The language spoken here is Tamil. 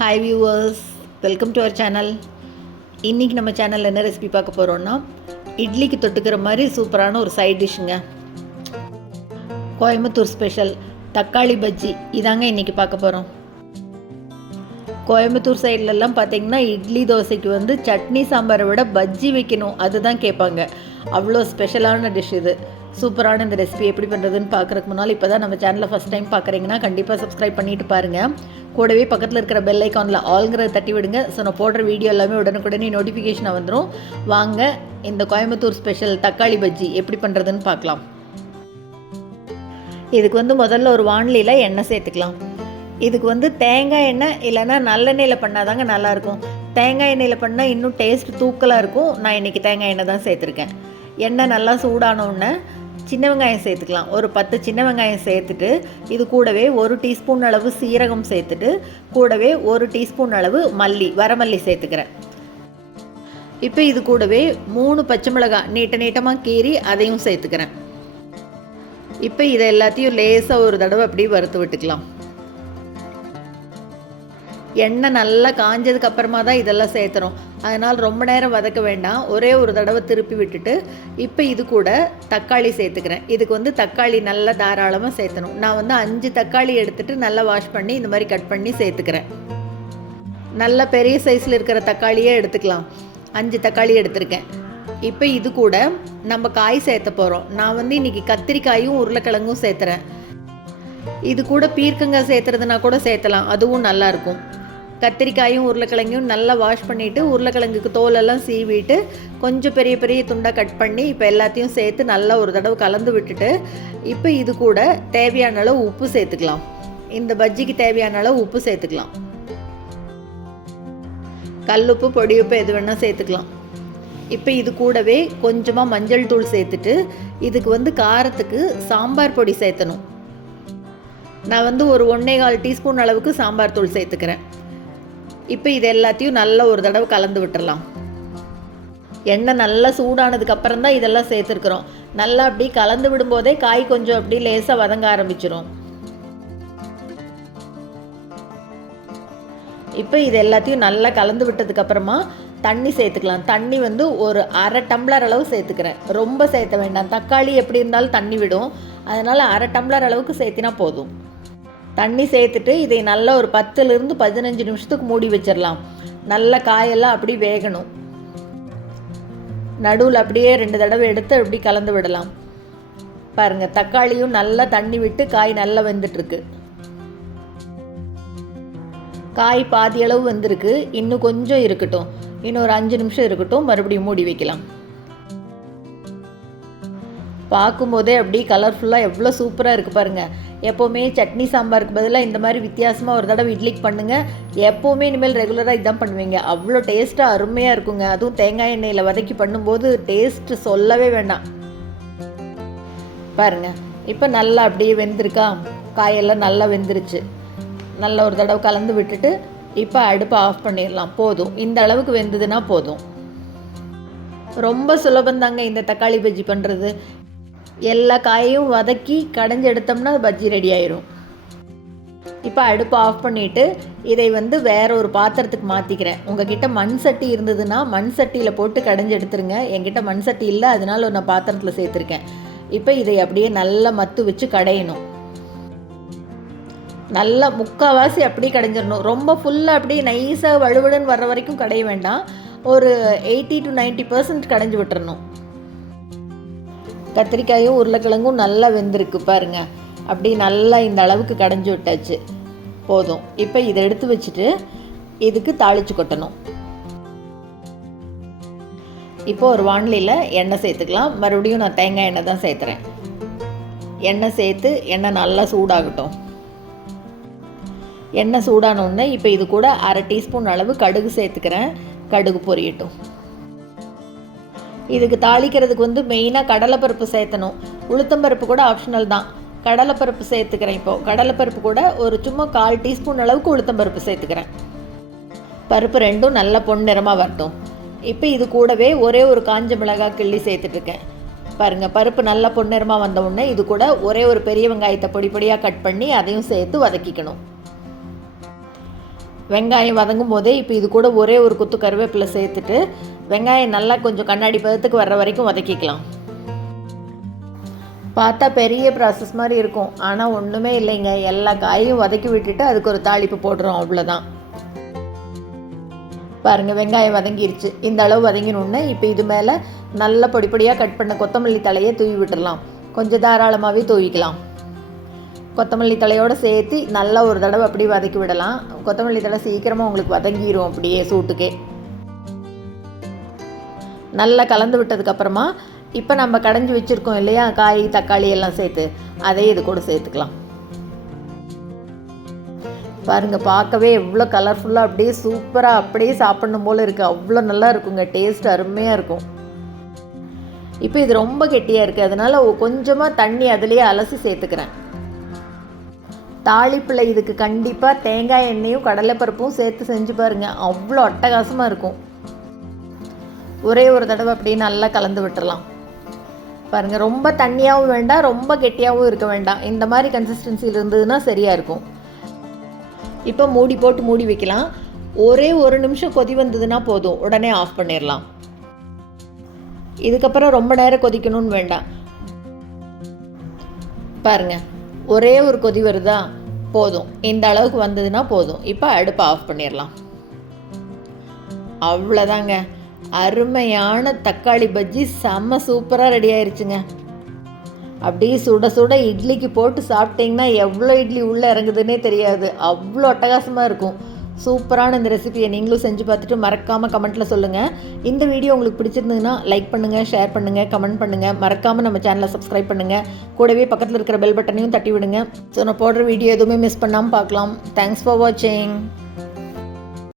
Hi viewers, welcome to our channel. இன்றைக்கி நம்ம சேனலில் என்ன ரெசிபி பார்க்க போகிறோன்னா, இட்லிக்கு தொட்டுக்கிற மாதிரி சூப்பரான ஒரு சைட் டிஷ்ஷுங்க. கோயம்புத்தூர் ஸ்பெஷல் தக்காளி பஜ்ஜி இதாங்க இன்றைக்கி பார்க்க போகிறோம். கோயம்புத்தூர் சைட்லலாம் பார்த்திங்கன்னா இட்லி தோசைக்கு வந்து சட்னி சாம்பாரை விட பஜ்ஜி வைக்கணும் அதுதான் கேட்பாங்க. அவ்வளோ ஸ்பெஷலான டிஷ் இது. சூப்பரான இந்த ரெசிபி எப்படி பண்ணுறதுன்னு பார்க்குறதுக்கு முன்னால் இப்போ தான் நம்ம சேனலை ஃபஸ்ட் டைம் பார்க்குறீங்கன்னா கண்டிப்பாக சப்ஸ்கிரைப் பண்ணிவிட்டு பாருங்கள். கூடவே பக்கத்தில் இருக்கிற பெல் ஐக்கானில் ஆல்ங்கிறத தட்டி விடுங்க. ஸோ நான் போடுற வீடியோ எல்லாமே உடனுக்குடனே நோட்டிஃபிகேஷனாக வந்துடும். வாங்க இந்த கோயம்புத்தூர் ஸ்பெஷல் தக்காளி பஜ்ஜி எப்படி பண்ணுறதுன்னு பார்க்கலாம். இதுக்கு வந்து முதல்ல ஒரு வாணலியில் எண்ணெய் சேர்த்துக்கலாம். இதுக்கு வந்து தேங்காய் எண்ணெய் இல்லைன்னா நல்லெண்ணெயில் பண்ணால் தாங்க நல்லாயிருக்கும். தேங்காய் எண்ணெயில் பண்ணால் இன்னும் டேஸ்ட் தூக்கலாக இருக்கும். நான் இன்றைக்கி தேங்காய் எண்ணெய் தான் சேர்த்துருக்கேன். எண்ணெய் நல்லா சூடானோடனே சின்ன வெங்காயம் சேர்த்துக்கலாம். ஒரு 10 சின்ன வெங்காயம் சேர்த்துட்டு இது கூடவே 1 டீஸ்பூன் அளவு சீரகம் சேர்த்துட்டு கூடவே 1 டீஸ்பூன் அளவு வரமல்லி சேர்த்துக்கிறேன். இப்போ இது கூடவே 3 பச்சை மிளகாய் நீட்டமாக கீறி அதையும் சேர்த்துக்கிறேன். இப்போ இதை எல்லாத்தையும் லேசாக ஒரு தடவை அப்படியே வறுத்து விட்டுக்கலாம். எண்ணெய் நல்லா காஞ்சதுக்கு அப்புறமா தான் இதெல்லாம் சேர்த்துறோம். அதனால் ரொம்ப நேரம் வதக்க வேண்டாம். ஒரே ஒரு தடவை திருப்பி விட்டுட்டு இப்போ இது கூட தக்காளி சேர்த்துக்கிறேன். இதுக்கு வந்து தக்காளி நல்லா தாராளமாக சேர்த்தணும். நான் வந்து 5 தக்காளி எடுத்துகிட்டு நல்லா வாஷ் பண்ணி இந்த மாதிரி கட் பண்ணி சேர்த்துக்கிறேன். நல்ல பெரிய சைஸில் இருக்கிற தக்காளியே எடுத்துக்கலாம். 5 தக்காளி எடுத்திருக்கேன். இப்போ இது கூட நம்ம காய் சேர்த்த போகிறோம். நான் வந்து இன்றைக்கி கத்திரிக்காயும் உருளைக்கிழங்கும் சேர்த்துறேன். இது கூட பீர்க்கங்காய் சேர்த்துறதுனா கூட சேர்த்தலாம், அதுவும் நல்லாயிருக்கும். கத்திரிக்காயும் உருளைக்கிழங்கையும் நல்லா வாஷ் பண்ணிவிட்டு உருளைக்கிழங்குக்கு தோலெல்லாம் சீவிட்டு கொஞ்சம் பெரிய பெரிய துண்டாக கட் பண்ணி இப்போ எல்லாத்தையும் சேர்த்து நல்லா ஒரு தடவை கலந்து விட்டுட்டு இப்போ இது கூட தேவையான அளவு உப்பு சேர்த்துக்கலாம். இந்த பஜ்ஜிக்கு தேவையான அளவு உப்பு சேர்த்துக்கலாம். கல்லுப்பு பொடி உப்பு எது வேணால் சேர்த்துக்கலாம். இப்போ இது கூடவே கொஞ்சமாக மஞ்சள் தூள் சேர்த்துட்டு இதுக்கு வந்து காரத்துக்கு சாம்பார் பொடி சேர்த்தணும். நான் வந்து ஒரு 1.25 டீஸ்பூன் அளவுக்கு சாம்பார் தூள் சேர்த்துக்கிறேன். இப்போ இது எல்லாத்தையும் நல்லா ஒரு தடவை கலந்து விட்டுடலாம். எண்ணெய் நல்லா சூடானதுக்கு அப்புறம் தான் இதெல்லாம் சேர்த்துருக்குறோம். நல்லா அப்படி கலந்து விடும்போதே காய் கொஞ்சம் அப்படி லேசாக வதங்க ஆரம்பிச்சிடும். இப்போ இது எல்லாத்தையும் நல்லா கலந்து விட்டதுக்கு அப்புறமா தண்ணி சேர்த்துக்கலாம். தண்ணி வந்து ஒரு 1/2 டம்ளர் அளவு சேர்த்துக்கிறேன். ரொம்ப சேர்த்த வேண்டாம். தக்காளி எப்படி இருந்தாலும் தண்ணி விடும். அதனால் 1/2 டம்ளர் அளவுக்கு சேர்த்தினா போதும். தண்ணி சேர்த்துட்டு இதை நல்லா ஒரு 10லிருந்து 15 நிமிஷத்துக்கு மூடி வச்சிடலாம். நல்ல காயெல்லாம் அப்படி வேகணும். நடுவில் அப்படியே 2 தடவை எடுத்து அப்படி கலந்து விடலாம். பாருங்கள், தக்காளியும் நல்லா தண்ணி விட்டு காய் நல்லா வெந்துட்டுருக்கு. காய் பாதி அளவு வெந்திருக்கு. இன்னும் கொஞ்சம் இருக்கட்டும். இன்னும் ஒரு 5 நிமிஷம் இருக்கட்டும். மறுபடியும் மூடி வைக்கலாம். பார்க்கும்போதே அப்படி கலர்ஃபுல்லாக எவ்வளோ சூப்பராக இருக்குது பாருங்கள். எப்போவுமே சட்னி சாம்பாருக்கு பதிலாக இந்த மாதிரி வித்தியாசமாக ஒரு தடவை இட்லிக்கு பண்ணுங்கள். எப்போவுமே இனிமேல் ரெகுலராக இதுதான் பண்ணுவீங்க. அவ்வளோ டேஸ்ட்டாக அருமையாக இருக்குங்க. அதுவும் தேங்காய் எண்ணெயில் வதக்கி பண்ணும்போது டேஸ்ட்டு சொல்லவே வேண்டாம். பாருங்கள், இப்போ நல்லா அப்படியே வெந்திருக்கா. காயெல்லாம் நல்லா வெந்துருச்சு. நல்லா ஒரு தடவை கலந்து விட்டுட்டு இப்போ அடுப்பை ஆஃப் பண்ணிடலாம். போதும், இந்த அளவுக்கு வெந்ததுன்னா போதும். ரொம்ப சுலபந்தாங்க இந்த தக்காளி பஜ்ஜி பண்ணுறது. எல்லா காயையும் வதக்கி கடைஞ்சி எடுத்தோம்னா பஜ்ஜி ரெடி ஆயிரும். இப்போ அடுப்பை ஆஃப் பண்ணிவிட்டு இதை வந்து வேறு ஒரு பாத்திரத்துக்கு மாற்றிக்கிறேன். உங்ககிட்ட மண் சட்டி இருந்ததுன்னா மண் சட்டியில் போட்டு கடைஞ்சி எடுத்துருங்க. என்கிட்ட மண் சட்டி இல்லை, அதனால நான் பாத்திரத்தில் சேர்த்துருக்கேன். இப்போ இதை அப்படியே நல்லா மத்து வச்சு கடையணும். நல்லா முக்கால்வாசி அப்படியே கடைஞ்சிடணும். ரொம்ப ஃபுல்லாக அப்படியே நைஸாக வழுவழுன்னு வர்ற வரைக்கும் கடைய வேண்டாம். ஒரு 80 to 90% கடைஞ்சி விட்டுறணும். கத்திரிக்காயும் உருளைக்கிழங்கும் நல்லா வெந்திருக்கு பாருங்கள். அப்படி நல்லா இந்த அளவுக்கு கடைஞ்சி விட்டாச்சு. போதும். இப்போ இதை எடுத்து வச்சுட்டு இதுக்கு தாளித்து கொட்டணும். இப்போ ஒரு வாணலியில் எண்ணெய் சேர்த்துக்கலாம். மறுபடியும் நான் தேங்காய் எண்ணெய் தான் சேர்த்துறேன். எண்ணெய் சேர்த்து எண்ணெய் நல்லா சூடாகட்டும். எண்ணெய் சூடானோடனே இப்போ இது கூட 1/2 டீஸ்பூன் அளவு கடுகு சேர்த்துக்கிறேன். கடுகு பொரியட்டும். இதுக்கு தாளிக்கிறதுக்கு வந்து மெயினாக கடலைப்பருப்பு சேர்த்தணும். உளுத்தம்பருப்பு கூட ஆப்ஷனல் தான். கடலைப்பருப்பு சேர்த்துக்கிறேன். இப்போது கடலைப்பருப்பு கூட ஒரு சும்மா 1/4 டீஸ்பூன் அளவுக்கு உளுத்தம்பருப்பு சேர்த்துக்கிறேன். பருப்பு ரெண்டும் நல்லா பொன்னிறமாக வரட்டும். இப்போ இது கூடவே ஒரே ஒரு காஞ்ச மிளகாய் கிள்ளி சேர்த்துட்ருக்கேன். பாருங்கள், பருப்பு நல்லா பொன்னிறமாக வந்த உடனே இது கூட ஒரே ஒரு பெரிய வெங்காயத்தை பொடி பொடியாக கட் பண்ணி அதையும் சேர்த்து வதக்கிக்கணும். வெங்காயம் வதங்கும் போதே இப்போ இது கூட ஒரே ஒரு கொத்து கருவேப்பிலை சேர்த்துட்டு வெங்காயம் நல்லா கொஞ்சம் கண்ணாடி பதத்துக்கு வர்ற வரைக்கும் வதக்கிக்கலாம். பார்த்தா பெரிய ப்ராசஸ் மாதிரி இருக்கும், ஆனால் ஒன்றுமே இல்லைங்க. எல்லா காயையும் வதக்கி விட்டுட்டு அதுக்கு ஒரு தாளிப்பு போடுறோம், அவ்வளோதான். பாருங்கள், வெங்காயம் வதங்கிருச்சு. இந்த அளவு வதங்கினோடனே இப்போ இது மேலே நல்ல பொடி பொடியாக கட் பண்ண கொத்தமல்லி தலையை தூவி விட்டுடலாம். கொஞ்சம் தாராளமாகவே தூவிக்கலாம். கொத்தமல்லி தலையோடு சேர்த்து நல்லா ஒரு தடவை அப்படியே வதக்கி விடலாம். கொத்தமல்லி தலை சீக்கிரமாக உங்களுக்கு வதங்கிடும் அப்படியே சூட்டுக்கே. நல்லா கலந்து விட்டதுக்கப்புறமா இப்போ நம்ம கடைஞ்சி வச்சுருக்கோம் இல்லையா, காய் தக்காளி எல்லாம் சேர்த்து, அதே இது கூட சேர்த்துக்கலாம். பாருங்கள், பார்க்கவே எவ்வளோ கலர்ஃபுல்லாக அப்படியே சூப்பராக அப்படியே சாப்பிடணும் போல் இருக்குது. அவ்வளோ நல்லா இருக்குங்க, டேஸ்ட் அருமையாக இருக்கும். இப்போ இது ரொம்ப கெட்டியாக இருக்குது, அதனால் கொஞ்சமாக தண்ணி அதிலேயே அலசி சேர்த்துக்கிறேன். தாளிப்பில் இதுக்கு கண்டிப்பாக தேங்காய் எண்ணெயும் கடலைப்பருப்பும் சேர்த்து செஞ்சு பாருங்கள், அவ்வளோ அட்டகாசமாக இருக்கும். ஒரே ஒரு தடவை அப்படியே நல்லா கலந்து விட்டுறலாம். பாருங்கள், ரொம்ப தண்ணியாகவும் வேண்டாம், ரொம்ப கெட்டியாகவும் இருக்க வேண்டாம். இந்த மாதிரி கன்சிஸ்டன்சியில் இருந்ததுன்னா சரியாக இருக்கும். இப்போ மூடி போட்டு மூடி வைக்கலாம். ஒரே ஒரு நிமிஷம் கொதி வந்ததுன்னா போதும், உடனே ஆஃப் பண்ணிடலாம். இதுக்கப்புறம் ரொம்ப நேரம் கொதிக்கணும்னு வேண்டாம். பாருங்கள், ஒரே ஒரு கொதி வருதா, போதும். இந்த அளவுக்கு வந்ததுன்னா போதும். இப்போ அடுப்பை ஆஃப் பண்ணிடலாம். அவ்வளோதாங்க, அருமையான தக்காளி பஜ்ஜி செம்ம சூப்பராக ரெடி ஆயிடுச்சுங்க. அப்படியே சுட சுட இட்லிக்கு போட்டு சாப்பிட்டிங்கன்னா எவ்வளோ இட்லி உள்ளே இறங்குதுன்னே தெரியாது, அவ்வளோ அட்டகாசமாக இருக்கும். சூப்பரான இந்த ரெசிபியை நீங்களும் செஞ்சு பார்த்துட்டு மறக்காமல் கமெண்ட்டில் சொல்லுங்கள். இந்த வீடியோ உங்களுக்கு பிடிச்சிருந்ததுன்னா லைக் பண்ணுங்கள், ஷேர் பண்ணுங்கள், கமெண்ட் பண்ணுங்கள். மறக்காமல் நம்ம சேனலை சப்ஸ்கிரைப் பண்ணுங்கள். கூடவே பக்கத்தில் இருக்கிற பெல் பட்டனையும் தட்டி விடுங்க. ஸோ நான் போடுற வீடியோ எதுவுமே மிஸ் பண்ணாமல் பார்க்கலாம். தேங்க்ஸ் ஃபார் வாட்சிங்.